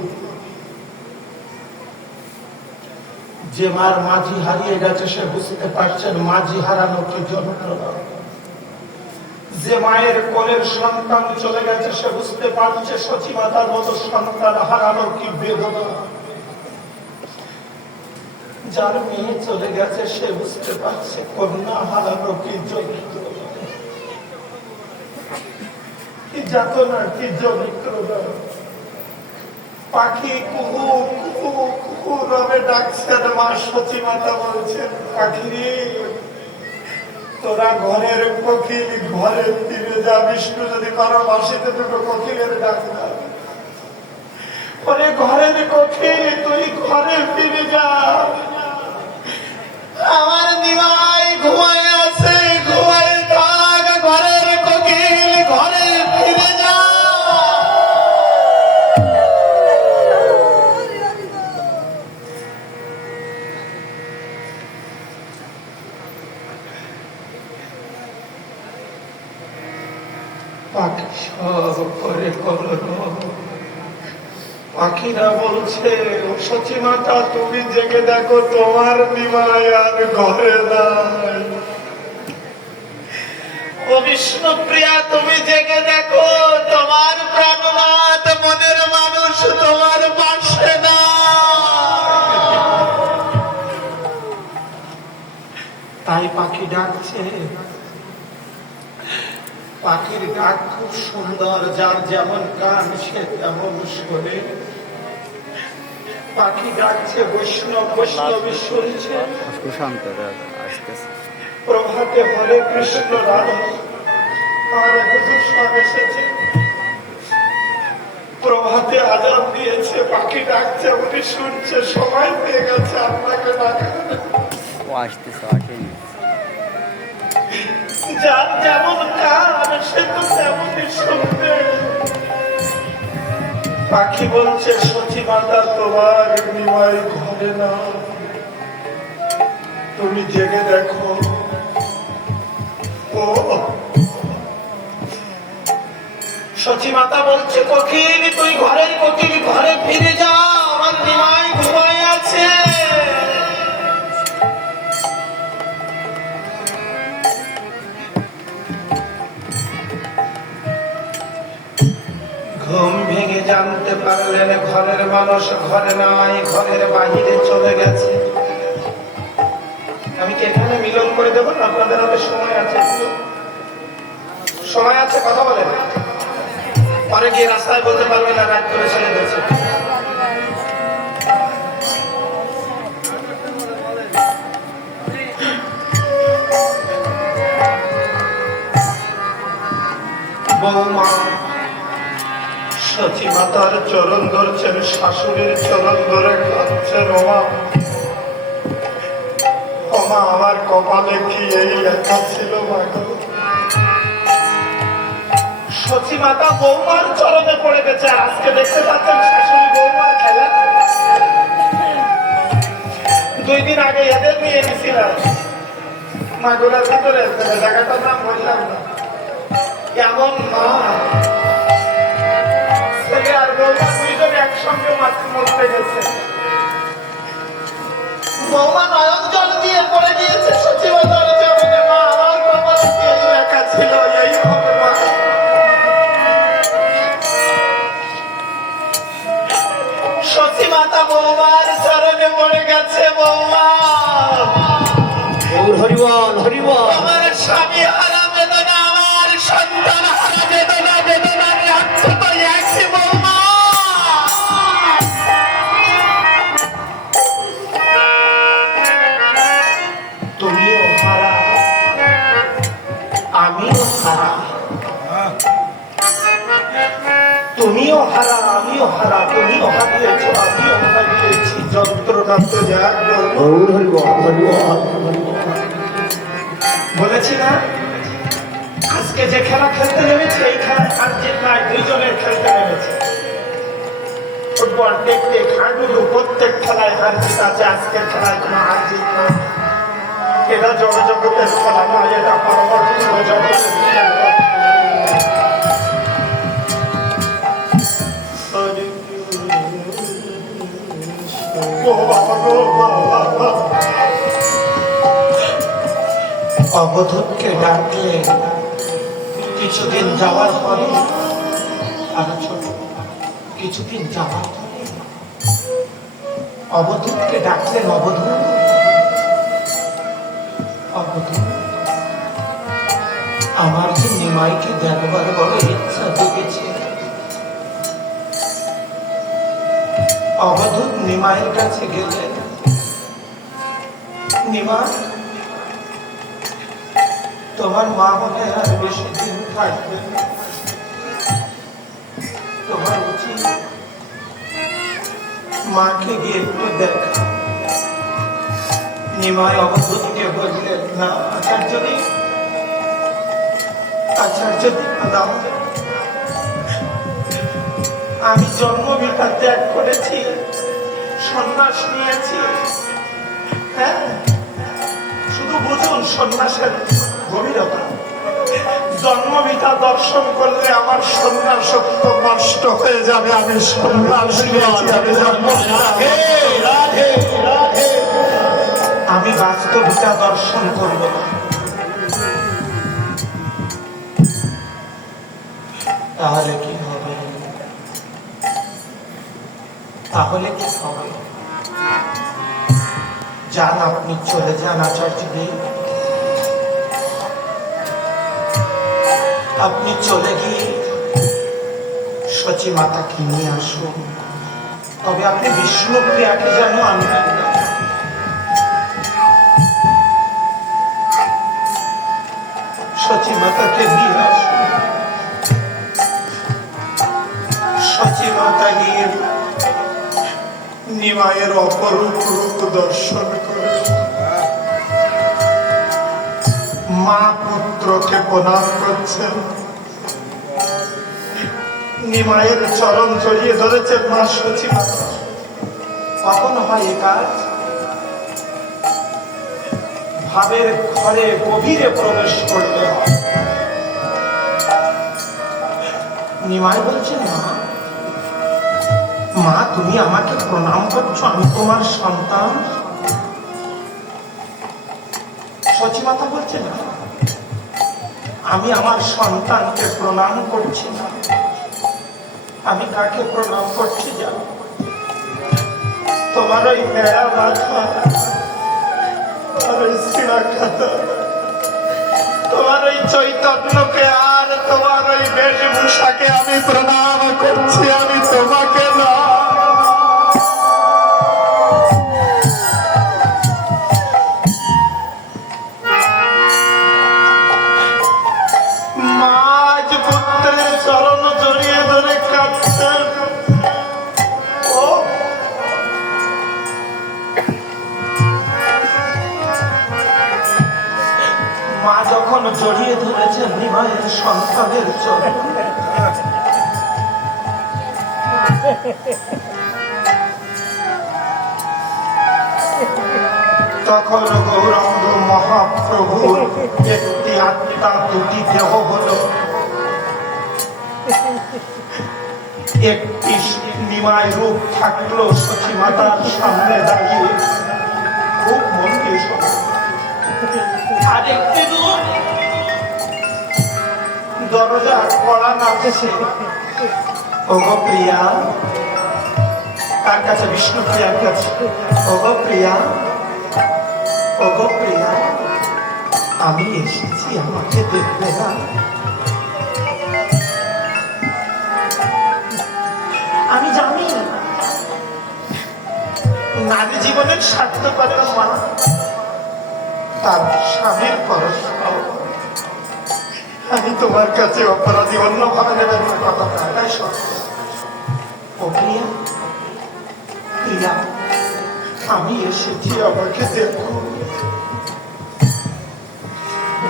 যে মার মাঝি হারিয়ে গেছে সে বুঝতে পারছেন মাঝি হারানো কি যন্ত্রণা। যে মায়ের কোলের সন্তান চলে গেছে সে বুঝতে পারছে সচিমাতার মতো সন্তান হারানো কি বেদনা। যার মেয়ে চলে গেছে সে বুঝতে পারছে কন্যা হারানো কি যন্ত্রণা, কি যাতনা, কি যন্ত্রণা। পাখি কুহু কুহু কুহু রবে ডাকছেন, মা সচিমাতা বলছেন পাখি রে তোরা ঘরের কোকিল ঘরে ফিরে যা। বিষ্ণু যদি কারো বাসিতে দুটো কোকিলের ডাক দাও, ওরে ঘরের কোকিল তুই ঘরে ফিরে যা। আমার নিমাই ঘুমায় আছে, ঘুমায় থাক, ঘরের কোকিল ঘরে ফিরে যা। পাখি সব করে করলো। পাখিরা বলছে সচিমাতা তুমি জেগে দেখো তোমার নিমাই আর ঘরে নাই। ও বিষ্ণুপ্রিয়া তুমি জেগে দেখো তোমার প্রাণনাথ মনের মানুষ তোমার পাশে না। তাই পাখি ডাকছে। পাখির ডাক খুব সুন্দর, যার যেমন কান সে তেমন শোনে। পাখি ডাকছে বৈষ্ণব, বৈষ্ণবী শুনছে। প্রভাতে হরে কৃষ্ণ রাধা আর হুজুর সব এসেছে। প্রভাতে আজান দিয়েছে, পাখি ডাকছে, উনি শুনছে, সময় পেয়ে গেছে আপনাকে ডাকা। যার যেমন কান সে তো তেমনই শুনবে। পাখি বলছে সচিমাতা তোমার নিমাই ঘরে না, তুমি জেগে দেখো। ও সচিমাতা বলছে কোকিল তুই ঘরের কোকিল ঘরে ফিরে যা, আমার নিমাই ঘুমায় আছে। ঘুম ভেঙে জানতে পারলেন ঘরের মানুষ ঘরে নাই, ঘরের বাহিরে চলে গেছে। আমি কি এখানে মিলন করে দেবো না? আপনাদের হাতে সময় আছে, একটু সময় আছে, কথা বলেন। পরে গিয়ে রাস্তায় বলতে পারবেন না রাত করে ছেড়ে দিয়েছে। বৌমা সচিমাতার চরণ ধরছেন, শাশুড়ির চরণ ধরে কাঁদছেন। ওমা ওমা আমার কপালে কি এই লেখা ছিল মাগো। সচিমাতা বৌমার চরণে পড়ে গেছে। আজকে দেখতে পাচ্ছেন শাশুড়ি বৌমার খেলা। 2 দিন আগে এদের নিয়ে গেছিলাম মাগুরার ভিতরে, জায়গাটার নাম বললাম না। কেমন মা ছেলে আর বৌমা দুইজন একসঙ্গে মরতে গেছে। বৌমা নয়ন জল দিয়ে পড়ে গিয়েছে সচিমাতার চরণে। মা আমার কপালে কি এই লেখা ছিল, এই হবে মা। সচিমাতা বৌমার চরণে পড়ে গেছে। বৌমা হরিবল হরিবল। আমার স্বামী হারা বেদনা, আমার সন্তান হারা বেদনা, বেদনার অর্থ তো একই বৌমা। তুমিও হারা, আমিও হারা। তুমিও হারা, আমিও হারা। তুমিও হারিয়েছ, আমিও হারিয়েছি। যন্ত্রণা তো যাক। বলেছি না আজকে যে খেলা খেলতে নেমেছে এই খেলায় হার জিত নয়, দুইজনের খেলতে নেমেছে। ফুটবল টেকনিক হাডুডু প্রত্যেক খেলায় হার জিত আছে, আজকের খেলায় কোনো হার জিত নয়। এটা জগজগতের খেলা নয়, এটা পরবর্তী জগতের খেলা। অবধূতকে ডাকলে কিছুদিন যাওয়ার পরে, আরো ছোট কিছুদিন যাওয়ার পরে অবধূতকে ডাকলেন, অবধূত অবধূত আমার যে নিমাইকে দেখবার বড় ইচ্ছা জেগেছে। অবধূত নিমাইয়ের কাছে গেলেন। নিমাই, তোমার মা মনে আর বেশি দিন থাকবে, তোমার উচিত মাকে গিয়ে একটু দেখা। নিমাই অবধূতকে বললেন, না আচার্যদি, আচার্যদি আমি জন্মভিটা ত্যাগ করেছি, সন্ন্যাস নিয়েছি। হ্যাঁ, শুধু বুঝুন সন্ন্যাসের গভীরতা। জন্মভিটা দর্শন করলে আমার সন্ন্যাসত্ব নষ্ট হয়ে যাবে। আমি সন্ন্যাস নিয়েছি, আমি বাস্তবিকতা দর্শন করব। তাহলে কি হবে? তাহলে কি হবে? যান, আপনি চলে যান আচার্যদেব। আপনি চলে গিয়ে সচী মাতাকে নিয়ে আসুন। তবে আপনি বিষ্ণুপ্রিয়াকে যেন আনবেন না। সচী মাতাকে নিয়ে আসুন। সচী মাতা গিয়ে নিমাইয়ের অপরূপ রূপ দর্শন করে মা পুত্রকে প্রণাম করছেন। নিমাইয়ের চরণ জড়িয়ে ধরেছেন মা সচী মাতা। কখনো হয় এ কাজ? ভাবের ঘরে গভীরে প্রবেশ করতে হয়। নিমাই বলছেন, মা, মা তুমি আমাকে প্রণাম করছো, আমি তোমার সন্তান। সচী মাতা বলছে, না, আমি আমার সন্তানকে প্রণাম করছি না। আমি কাকে প্রণাম করছি জানো? তোমার ওই মেরা মাথা, তোমার ওই সিনা খাতা, তোমার ওই চৈতন্যকে আর তোমার ওই বেশভূষাকে আমি প্রণাম করছি, আমি তোমাকে না। মাজ পুত্রের চরণ জড়িয়ে ধরে কাঁদছেন। ও মা যখন জড়িয়ে ধরেছেন নিমাইয়ের সন্তানের চরণ, তখন গৌরাঙ্গ মহাপ্রভুর একটি আত্মা, দুটি দেহ হল। একটি নিমাই রূপ থাকলো সচী মাতার সামনে দাঁড়িয়ে, খুব মন দিয়ে শোনো। আরেকটি রূপ দরজা কড়া নাচছে। ওগো প্রিয়া, কার কাছে? বিষ্ণু প্রিয়ার কাছে। ওগো প্রিয়া, ওগো প্রিয়া, আমি এসেছি, আমাকে দেখবে না? আমি জানি নারী জীবনের সার্থকতা মা তার স্বামীর পরশ। আমি তোমার কাছে অপরাধী, অন্যভাবে নেবেন না কথাটা, এটাই সত্য। ও প্রিয়া, প্রিয়া, আমি এসেছি, আমাকে দেখো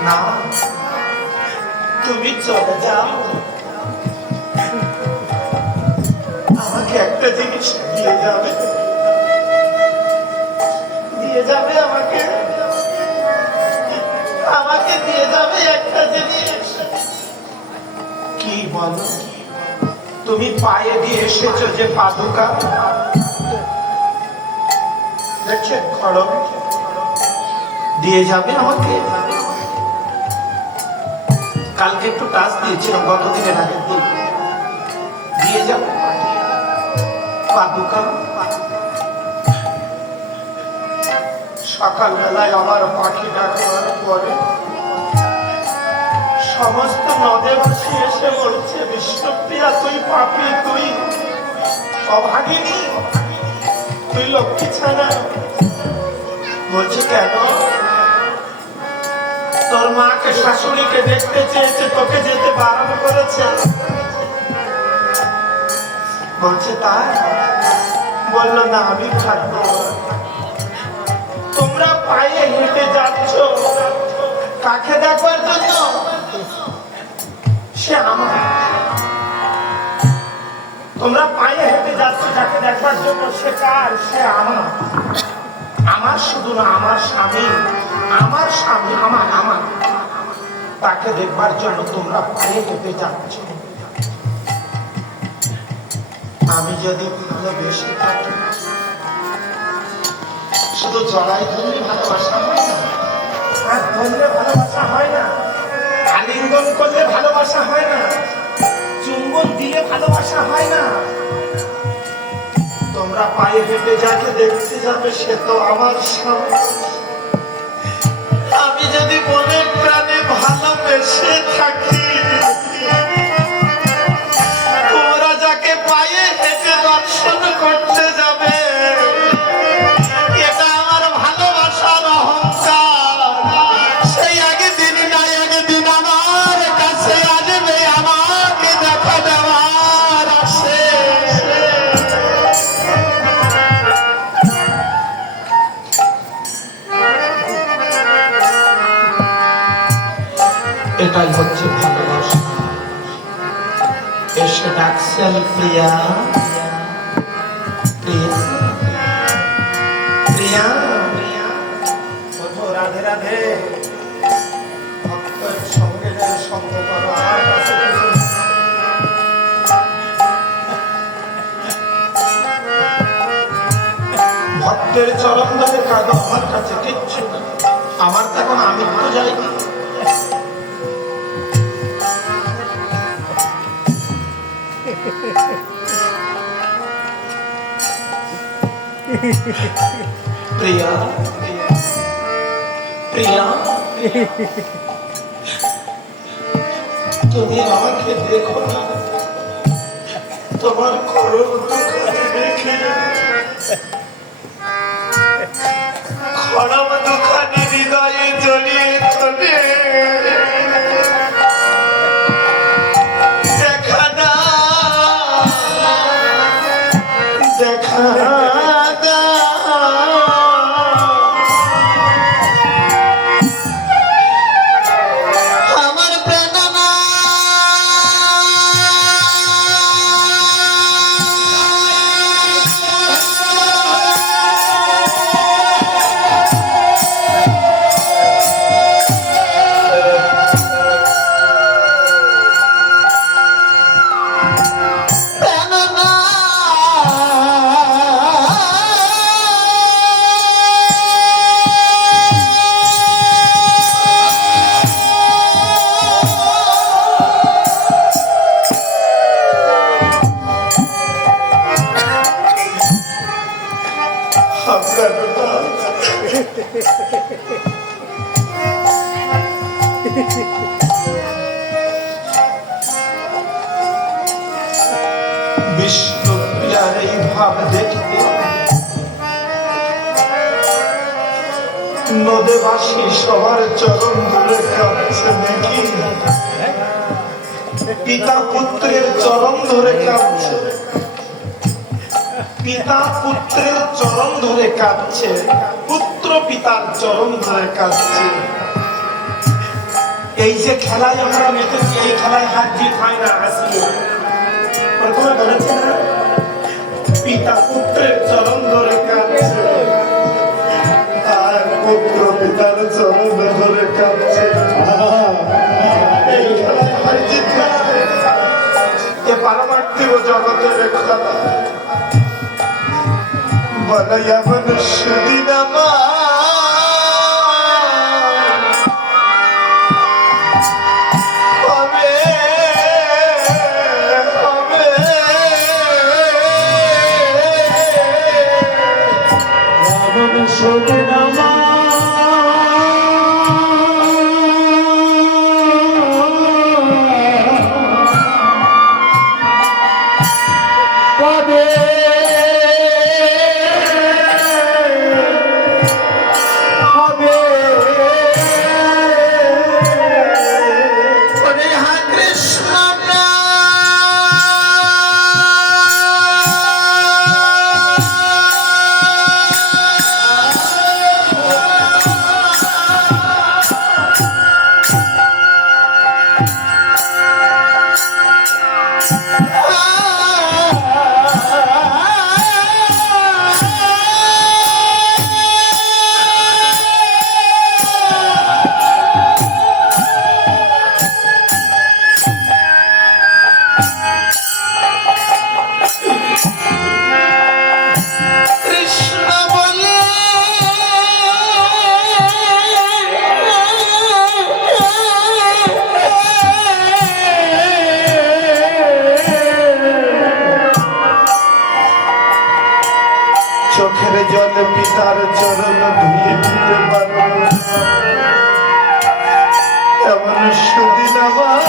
না। তুমি চলে যাও, আমাকে একটা জিনিস দিয়ে যাবে, দিয়ে যাবে আমাকে, আমাকে দিয়ে যাবে একটা জিনিস। কি বলো? তুমি পায়ে দিয়ে এসেছো যে পাদুকা, দেখছেন খড়ম, দিয়ে যাবে আমাকে? কালকে একটু টাচ দিয়েছিলাম, গতদিনের আগের দিন, দিয়ে যাবে পাদুকা। সকালবেলায় আমার পাখি ডাকার পরে সমস্ত নদেবাসী এসে বলছে, বিষ্ণুপ্রিয়া তুই পাপি, তুই অভাগিনী, তুই লক্ষ্মী ছাড়া। বলছি কেন? তোর মাকে শাশুড়িকে দেখতে চেয়েছে, তোকে যেতে বারণ করেছে। বলছে তাই? বললো না আমি থাকবো। তোমরা পায়ে হেঁটে যাচ্ছ কাকে দেখবার জন্য? সে আমার। তোমরা পায়ে হেঁটে যাচ্ছ যাকে দেখবার জন্য, সে কার? সে আমার। আমার শুধু না, আমার স্বামী, আমার স্বামী, আমার আমার তাকে দেখবার জন্য তোমরা পায়ে হেঁটে যাচ্ছ। আমি যদি ভালোবেসে থাকি, শুধু জড়াই ধরলে ভালোবাসা হয় না, হাত ধরলে ভালোবাসা হয় না, আলিঙ্গন করলে ভালোবাসা হয় না, চুম্বন দিলে ভালোবাসা হয় না। তোমরা পায়ে হেঁটে যাকে দেখতে যাবে সে তো আমার স্বামী। আমি যদি মনের প্রাণে ভালোবেসে থাকি, তোমরা যাকে পায়ে হেঁটে দর্শন করতে যাবে, এটা আমার ভালোবাসার অহংকার। সেই আগে দিন নাই, আগে দিন আমার কাছে আসবে, আমাকে দেখা দেওয়ার আসে। এটাই হচ্ছে ভালোবাসা। এসে ডাকছেন প্রিয়া, প্রিয়া, প্রিয়া, রাধে রাধে। ভক্তের সঙ্গে যে সঙ্গ করো, আমার কাছে ভক্তের চরণ ধরে কাঁদো, আমার কাছে কিচ্ছু না। আমার তো এখন আমি তো যাইনি। প্রিয়া, প্রিয়া, তুমি আমাকে দেখো না, তোমার করুণ দুঃখানি দেখে, খরম দুঃখানি হৃদয়ে জড়িয়ে চলে। দেখা না, দেখা বিষ্ণুপ্রিয়ার এই ভাব দেখতে নদেবাসী সবার চরণ ধরে কাঁদছে নাকি? পিতা পুত্রের চরণ ধরে কাঁদছে, পিতা পুত্রের চরণ ধরে কাঁদছে, পুত্র পিতার চরণ ধরে কাঁদছে। এই যে খেলায় আমরা মেতেছি, এই খেলায় হার জিত হয় না। আসি প্রথমে বলেছে না, পিতা পুত্রের চরণ ধরে কাঁদছে, আর পুত্র পিতার চরণ ধরে কাঁদছে। এই খেলায় হার জিত হয়, এ পারমার্থিক জগতের খেলা। বলাইয়া মনুষ্য দিনামা চোখের জল পিতার চরণ ধুয়ে দিতে পারো এমন সুদিন আমার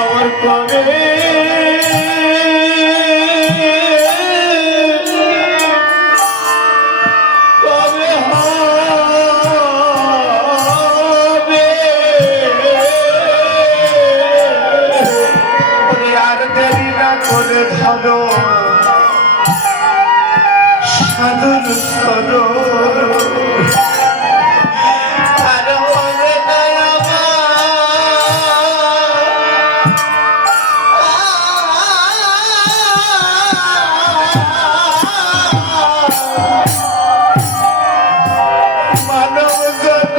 আমার কবে সাধুর সরোর আর হবে না মানব জন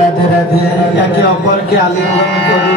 রাধে রাধে, একে অপরকে আলিঙ্গন করুন।